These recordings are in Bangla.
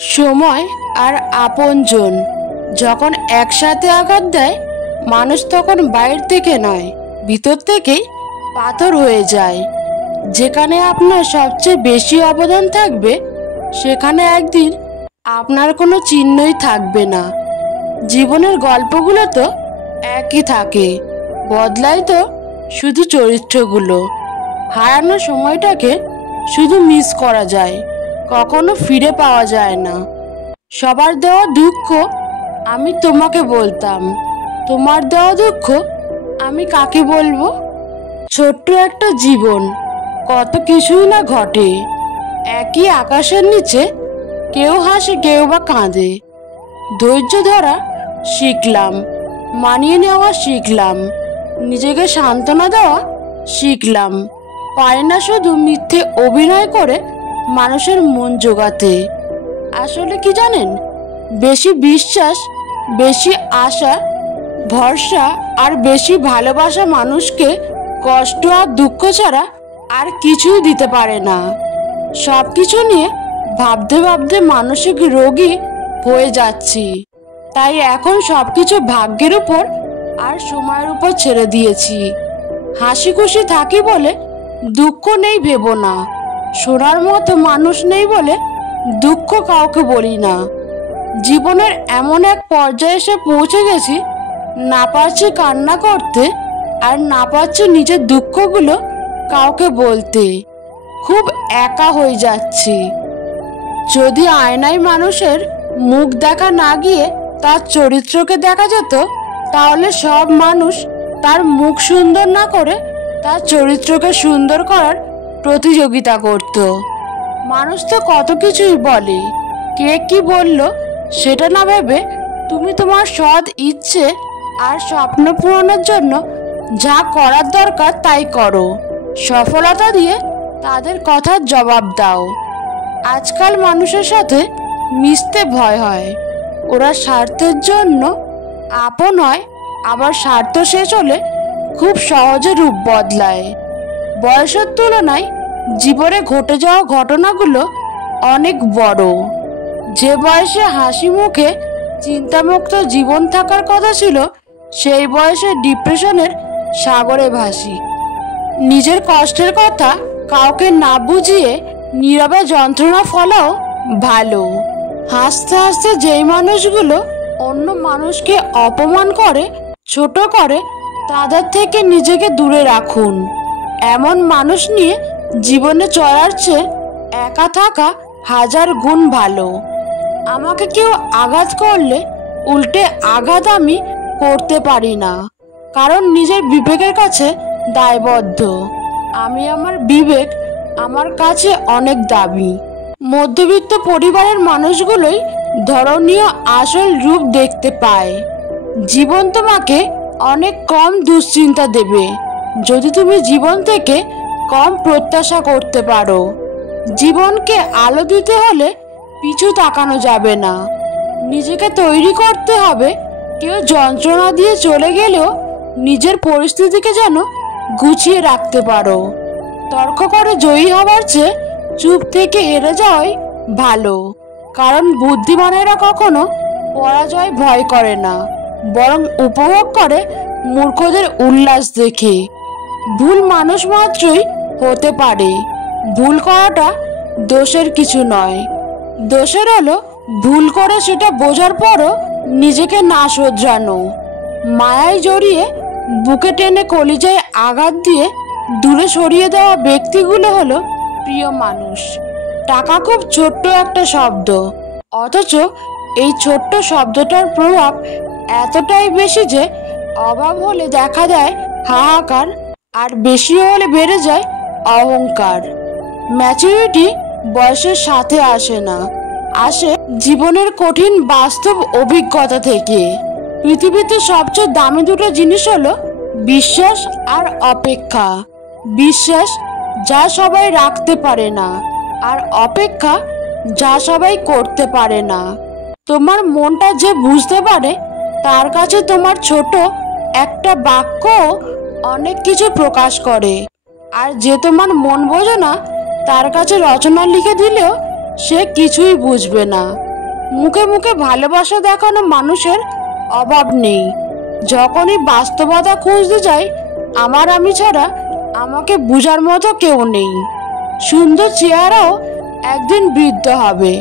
সময় আর আপনজন যখন একসাথে আঘাত দেয়, মানুষ তখন বাইরে থেকে নয়, ভিতর থেকেই পাথর হয়ে যায়। যেখানে আপনার সবচেয়ে বেশি অবদান থাকবে, সেখানে একদিন আপনার কোনো চিহ্নই থাকবে না। জীবনের গল্পগুলো তো একই থাকে, বদলায় তো শুধু চরিত্রগুলো। হারানো সময়টাকে শুধু মিস করা যায়, কখনো ফিরে পাওয়া যায় না। সবার দেওয়া দুঃখ আমি তোমাকে বলতাম, তোমার দেওয়া দুঃখ আমি কাকে বলবো? ছোট্ট একটা জীবন, কত কিছুই না ঘটে। একই আকাশের নিচে কেউ হাসে, কেউ বা কাঁদে। ধৈর্য ধরা শিখলাম, মানিয়ে নেওয়া শিখলাম, নিজেকে সান্ত্বনা দেওয়া শিখলাম। পারি না শুধু মিথ্যে অভিনয় করে মানুষের মন জোগাতে। আসলে কি জানেন, বেশি বিশ্বাস, বেশি আশা, ভরসা আর বেশি ভালোবাসা মানুষকে কষ্ট আর দুঃখ ছাড়া আর কিছুই দিতে পারে না। সব কিছু নিয়ে ভাবতে ভাবতে মানসিক রোগী হয়ে যাচ্ছি। তাই এখন সবকিছু ভাগ্যের উপর আর সময়ের উপর ছেড়ে দিয়েছি। হাসি খুশি থাকি বলে দুঃখ নেই ভেবো না। শোনার মতো মানুষ নেই বলে দুঃখ কাউকে বলি না। জীবনের এমন এক পর্যায়ে এসে পৌঁছে গেছি, না পারছি কান্না করতে, আর না পারছি নিজের দুঃখগুলো কাউকে বলতে। খুব একা হয়ে যাচ্ছি। যদি আয়নায় মানুষের মুখ দেখা না গিয়ে তার চরিত্রকে দেখা যেত, তাহলে সব মানুষ তার মুখ সুন্দর না করে তার চরিত্রকে সুন্দর করার প্রতিযোগিতা করত। মানুষ তো কত কিছুই বলে, কে কি বলল সেটা না ভেবে তুমি তোমার সৎ ইচ্ছে আর স্বপ্ন পূরণের জন্য যা করার দরকার তাই করো। সফলতা দিয়ে তাদের কথার জবাব দাও। আজকাল মানুষের সাথে মিশতে ভয় হয়। ওরা স্বার্থের জন্য আপন হয়, আবার স্বার্থ শেষ হলে খুব সহজে রূপ বদলায়। বয়সের তুলনায় জীবনে ঘটে যাওয়া ঘটনাগুলো অনেক বড়। যে বয়সে হাসি মুখে চিন্তামুক্ত জীবন থাকার কথা ছিল, সেই বয়সে ডিপ্রেশনের সাগরে ভাসি। নিজের কষ্টের কথা কাউকে না বুঝিয়ে নীরবে যন্ত্রণা ফলাও ভালো। হাসতে হাসতে যেই মানুষগুলো অন্য মানুষকে অপমান করে, ছোট করে, তাদের থেকে নিজেকে দূরে রাখুন। এমন মানুষ নিয়ে জীবনে চলার চেয়ে একা থাকা হাজার গুণ ভালো। আমাকে কেউ আঘাত করলে উল্টে আঘাত আমি করতে পারি না, কারণ নিজের বিবেকের কাছে দায়বদ্ধ। আমি আমার বিবেক আমার কাছে অনেক দাবি। মধ্যবিত্ত পরিবারের মানুষগুলোই ধরনীয় আসল রূপ দেখতে পায়। জীবন তোমাকে অনেক কম দুশ্চিন্তা দেবে যদি তুমি জীবন থেকে কম প্রত্যাশা করতে পারো। জীবনকে আলো দিতে হলে পিছু তাকানো যাবে না, নিজেকে তৈরি করতে হবে। কেউ যন্ত্রণা দিয়ে চলে গেলেও নিজের পরিস্থিতিকে যেন গুছিয়ে রাখতে পারো। তর্ক করে জয়ী হবার চেয়ে চুপ থেকে হেরে যাওয়াই ভালো, কারণ বুদ্ধিমানেরা কখনো পরাজয় ভয় করে না, বরং উপভোগ করে মূর্খদের উল্লাস দেখে। ভুল মানুষ মাত্রই হতে পারে, ভুল করাটা দোষের কিছু নয়। দোষের হলো ভুল করে সেটা বোঝার পরও নিজেকে না শোধরানো। মায়ায় জড়িয়ে বুকে টেনে কলিজায় আঘাত দিয়ে দূরে সরিয়ে দেওয়া ব্যক্তিগুলো হলো প্রিয় মানুষ। টাকা খুব ছোট্ট একটা শব্দ, অথচ এই ছোট্ট শব্দটার প্রভাব এতটাই বেশি যে অভাব হলে দেখা দেয় হাহাকার, আর বেশি হলে বেড়ে যায় অহংকার। ম্যাচুরিটি বয়সের সাথে আসে না, আসে জীবনের কঠিন বাস্তব অভিজ্ঞতা থেকে। পৃথিবীতে সবচেয়ে দামি দুটো জিনিস হলো বিশ্বাস আর অপেক্ষা। বিশ্বাস যা সবাই রাখতে পারে না, আর অপেক্ষা যা সবাই করতে পারে না। তোমার মনটা যে বুঝতে পারে, তার কাছে তোমার ছোট একটা বাক্য অনেক কিছু প্রকাশ করে। আর যে তোমার মন বোঝে না, তার কাছে রচনা লিখে দিলেও সে কিছুই বুঝবে না। মুখে মুখে ভালোবাসা দেখানো মানুষের অভাব নেই। যখনই বাস্তবতা খুঁজতে যাই, আমার আমি ছাড়া আমাকে বুঝার মতো কেউ নেই। সুন্দর চেহারাও একদিন বৃদ্ধ হবে,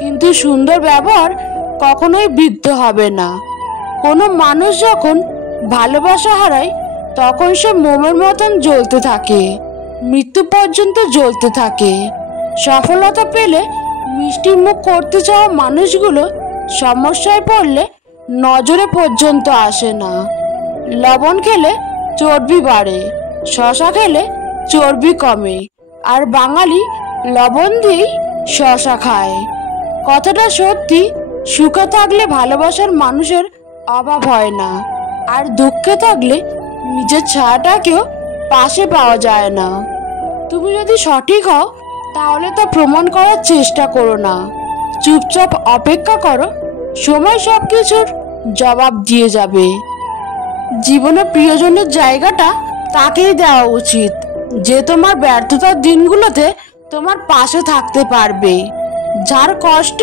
কিন্তু সুন্দর ব্যবহার কখনোই বৃদ্ধ হবে না। কোনো মানুষ যখন ভালোবাসা হারায়, তখন সে মোমের মতন জ্বলতে থাকে, মৃত্যু পর্যন্ত জ্বলতে থাকে। সফলতা পেলে মিষ্টি মুখ করতে চাওয়া মানুষগুলো সমস্যায় পড়লে নজরে পর্যন্ত আসে না। লবণ খেলে চর্বি বাড়ে, শশা খেলে চর্বি কমে, আর বাঙালি লবণ দিয়েই শশা খায়। কথাটা সত্যি। সুখে থাকলে ভালোবাসার মানুষের অভাব হয় না, আর দুঃখে থাকলে নিজের ছায়াটাকেও পাশে পাওয়া যায় না। তুমি যদি সঠিক হও, তাহলে তা প্রমাণ করার চেষ্টা করো না। চুপচাপ অপেক্ষা করো, সময় সব কিছুর জবাব দিয়ে যাবে। জীবনে প্রিয়জনের জায়গাটা তাকেই দেওয়া উচিত, যে তোমার ব্যর্থতার দিনগুলোতে তোমার পাশে থাকতে পারবে। যার কষ্ট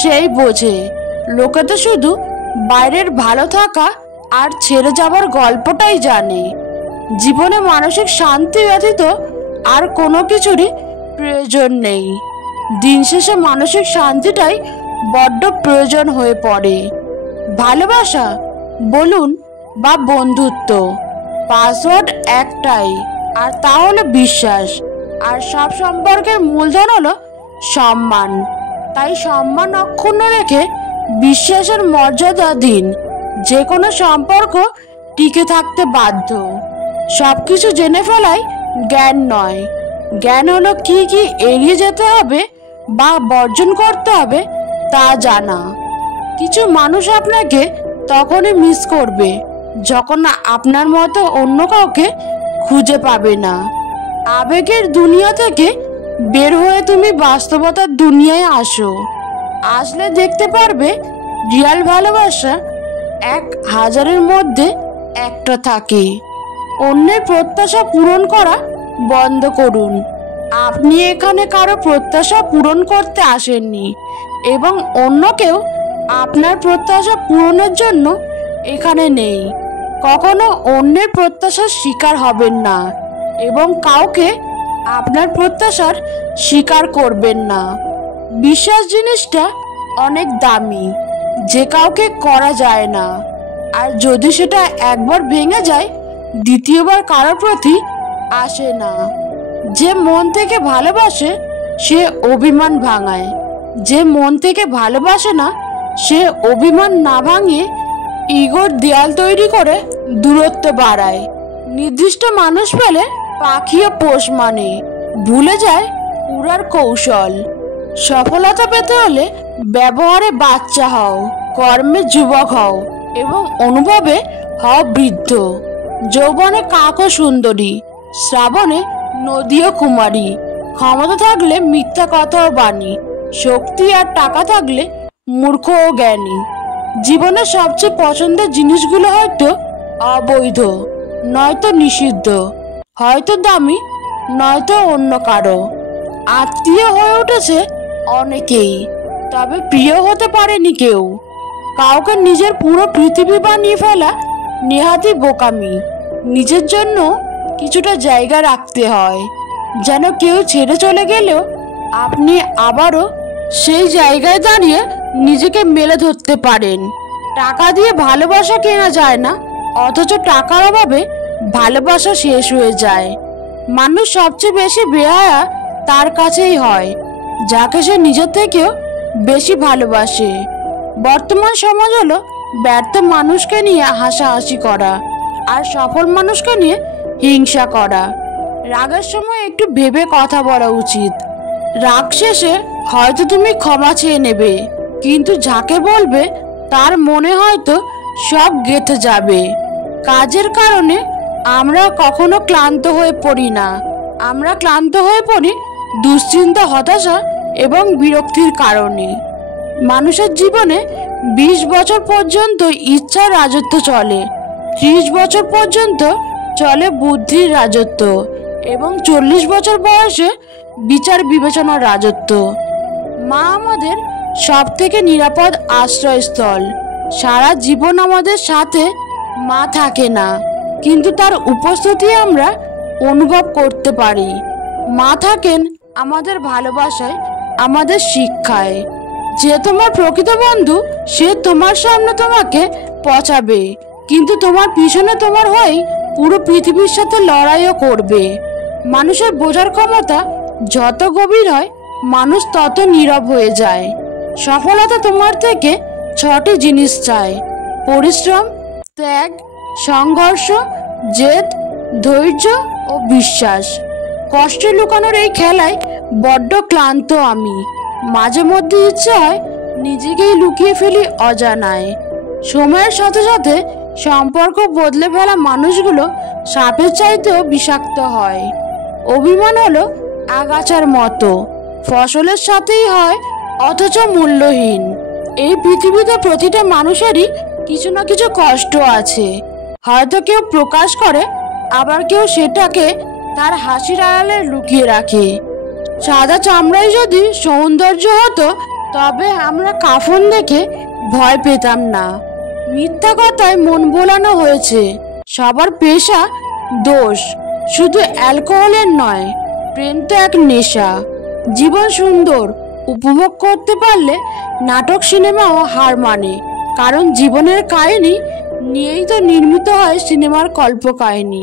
সেই বোঝে। লোকে তো শুধু বাইরের ভালো থাকা আর ছেড়ে যাবার গল্পটাই জানে। জীবনে মানসিক শান্তি ব্যতীত আর কোনো কিছুরই প্রয়োজন নেই। দিন শেষে মানসিক শান্তিটাই বড্ড প্রয়োজন হয়ে পড়ে। ভালোবাসা বলুন বা বন্ধুত্ব, পাসওয়ার্ড একটাই, আর তা হলো বিশ্বাস। আর সব সম্পর্কের মূলধন হলো সম্মান। তাই সম্মান অক্ষুণ্ণ রেখে বিশ্বাসের মর্যাদা দিন। যে কোনো সম্পর্ক টিকে থাকতে বাধ্য। সবকিছু জেনে ফেলাই জ্ঞান নয়। জ্ঞান হলো কি কি এড়িয়ে যেতে হবে বা বর্জন করতে হবে তা জানা। কিছু মানুষ আপনাকে তখনই মিস করবে যখন আপনার মতো অন্য কাউকে খুঁজে পাবে না। আবেগের দুনিয়া থেকে বের হয়ে তুমি বাস্তবতার দুনিয়ায় আসো। আসলে দেখতে পারবে রিয়াল ভালোবাসা 1000-এর মধ্যে একটা থাকে। অন্যের প্রত্যাশা পূরণ করা বন্ধ করুন। আপনি এখানে কারো প্রত্যাশা পূরণ করতে আসেননি, এবং অন্য কেউ আপনার প্রত্যাশা পূরণের জন্য এখানে নেই। কখনো অন্যের প্রত্যাশার শিকার হবেন না, এবং কাউকে আপনার প্রত্যাশার স্বীকার করবেন না। বিশ্বাস জিনিসটা অনেক দামি, যে কাউকে করা যায় না। আর যদি সেটা একবার ভেঙে যায়, দ্বিতীয়বার কারোর প্রতি আসে না। যে মন থেকে ভালোবাসে সে অভিমান ভাঙায়, যে মন থেকে ভালোবাসে না সে অভিমান না ভাঙিয়ে ইগোর দেয়াল তৈরি করে দূরত্ব বাড়ায়। নির্দিষ্ট মানুষ পেলে পাখিও পোষ মানে, ভুলে যায় উড়ার কৌশল। সফলতা পেতে হলে ব্যবহারে বাচ্চা হও, কর্মে যুবক হও, এবং অনুভবে হও বৃদ্ধ। যৌবনে কাকও সুন্দরী, শ্রাবণে নদীও কুমারী। ক্ষমতা থাকলে মিথ্যা কথাও বাণী, শক্তি আর টাকা থাকলে মূর্খ ও জ্ঞানী। জীবনের সবচেয়ে পছন্দের জিনিসগুলো হয়তো অবৈধ, নয়তো নিষিদ্ধ, হয়তো দামি, নয়তো অন্য কারো। আত্মীয় হয়ে উঠেছে অনেকেই, তবে প্রিয় হতে পারেনি কেউ। কাউকে নিজের পুরো পৃথিবী বানিয়ে ফেলা নেহাতি বোকামি। নিজের জন্য কিছুটা জায়গা রাখতে হয়, যেন কেউ ছেড়ে চলে গেলেও আপনি আবারও সেই জায়গায় দাঁড়িয়ে নিজেকে মেলে ধরতে পারেন। টাকা দিয়ে ভালোবাসা কেনা যায় না, অথচ টাকার অভাবে ভালোবাসা শেষ হয়ে যায়। মানুষ সবচেয়ে বেশি বেহায়া তার কাছেই হয়, যাকে সে নিজের থেকেও বেশি ভালোবাসে। বর্তমান সমাজ হলো ব্যর্থ মানুষকে নিয়ে হাসাহাসি করা, আর সফল মানুষকে নিয়ে হিংসা করা। রাগের সময় একটু ভেবে কথা বলা উচিত। রাগ শেষে হয়তো তুমি ক্ষমা চেয়ে নেবে, কিন্তু যাকে বলবে তার মনে হয়তো সব গেঁথে যাবে। কাজের কারণে আমরা কখনো ক্লান্ত হয়ে পড়ি না, আমরা ক্লান্ত হয়ে পড়ি দুশ্চিন্তা, হতাশা এবং বিরক্তির কারণে। মানুষের জীবনে 20 বছর পর্যন্ত ইচ্ছার রাজত্ব চলে, 30 বছর পর্যন্ত চলে বুদ্ধির রাজত্ব, এবং 40 বছর বয়সে বিচার বিবেচনার রাজত্ব। মা আমাদের সব থেকে নিরাপদ আশ্রয়স্থল। সারা জীবন আমাদের সাথে মা থাকে না, কিন্তু তার উপস্থিতি আমরা অনুভব করতে পারি। মা থাকেন আমাদের ভালোবাসায়, আমাদের শিক্ষায়। যে তোমার প্রকৃত বন্ধু, সে তোমার সামনে তোমাকে পচাবে, কিন্তু তোমার পিছনে তোমার হয়ে পুরো পৃথিবীর সাথে লড়াইও করবে। মানুষের বোঝার ক্ষমতা যত গভীর হয়, মানুষ তত নীরব হয়ে যায়। সফলতা তোমার থেকে 6টি জিনিস চায়: পরিশ্রম, ত্যাগ, সংঘর্ষ, জেদ, ধৈর্য ও বিশ্বাস। কষ্টে লুকানোর এই খেলায় বড্ড ক্লান্ত আমি। মাঝে মধ্যে ইচ্ছে হয় নিজেকেই লুকিয়ে ফেলি অজানায়। সময়ের সাথে সাথে সম্পর্ক বদলে ফেলা মানুষগুলো সাপের চাইতেও বিষাক্ত হয়। অভিমান হলো আগাছার মতো, ফসলের সাথেই হয় অথচ মূল্যহীন। এই পৃথিবীতে প্রতিটা মানুষেরই কিছু না কিছু কষ্ট আছে। হয়তো কেউ প্রকাশ করে, আবার কেউ সেটাকে তার হাসির আড়ালে লুকিয়ে রাখে। সাদা চামড়াই যদি সৌন্দর্য হতো, তবে আমরা কাফন দেখে ভয় পেতাম না। মিথ্যা কথায় মন ভোলানো হয়েছে। সবার পেশা দোষ, শুধু অ্যালকোহলের নয়। প্রেম তো এক নেশা। জীবন সুন্দর উপভোগ করতে পারলে নাটক সিনেমাও হার মানে, কারণ জীবনের কাহিনী নিয়েই তো নির্মিত হয় সিনেমার কল্পকাহিনী।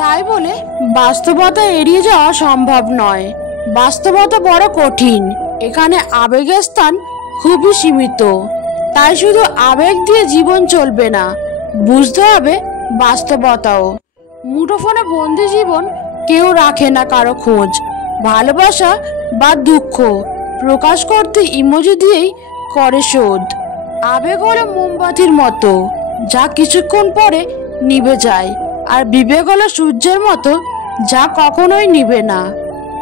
তাই বলে বাস্তবতা এড়িয়ে যাওয়া সম্ভব নয়। বাস্তবতা বড় কঠিন, এখানে আবেগের স্থান খুবই সীমিত। তাই শুধু আবেগ দিয়ে জীবন চলবে না, বুঝতে হবে বাস্তবতাও। মুঠোফোনে বন্দি জীবন কেউ রাখে না কারো খোঁজ। ভালোবাসা বা দুঃখ প্রকাশ করতে ইমোজি দিয়েই করে শোধ। আবেগ হলো মোমবাতির মতো, যা কিছুক্ষণ পরে নিভে যায়, আর বিবেক হলো সূর্যের মতো, যা কখনোই নিভে না।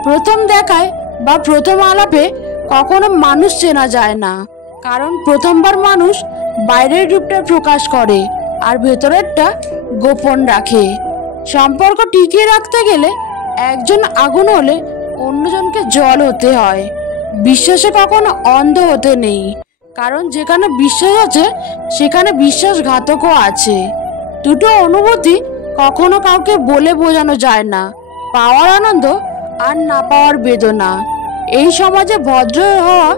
প্রথম দেখায় বা প্রথম আলাপে কখনো মানুষ চেনা যায় না, কারণ প্রথমবার মানুষ বাইরের রূপটা প্রকাশ করে আর ভেতরেরটা গোপন রাখে। সম্পর্ক টিকিয়ে রাখতে গেলে একজন আগুন হলে অন্যজনকে জল হতে হয়। বিশ্বাসে কখনো অন্ধ হতে নেই, কারণ যেখানে বিশ্বাস আছে সেখানে বিশ্বাসঘাতকও আছে। দুটো অনুভূতি কখনো কাউকে বলে বোঝানো যায় না, পাওয়ার আনন্দ আর না পাওয়ার বেদনা। এই সমাজে ভদ্র হওয়া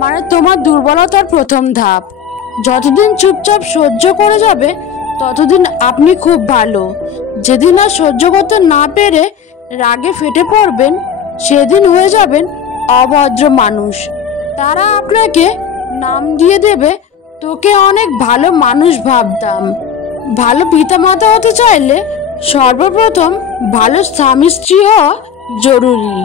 মানে তোমার দুর্বলতার প্রথম ধাপ। যতদিন চুপচাপ সহ্য করে যাবে, ততদিন আপনি খুব ভালো। যেদিন আর সহ্য করতে না পেরে রাগে ফেটে পড়বেন, সেদিন হয়ে যাবেন অভদ্র মানুষ। তারা আপনাকে নাম দিয়ে দেবে, তোকে অনেক ভালো মানুষ ভাবতাম। ভালো পিতামাতা হতে চাইলে সর্বপ্রথম ভালো স্বামী স্ত্রী হওয়া জরুরি।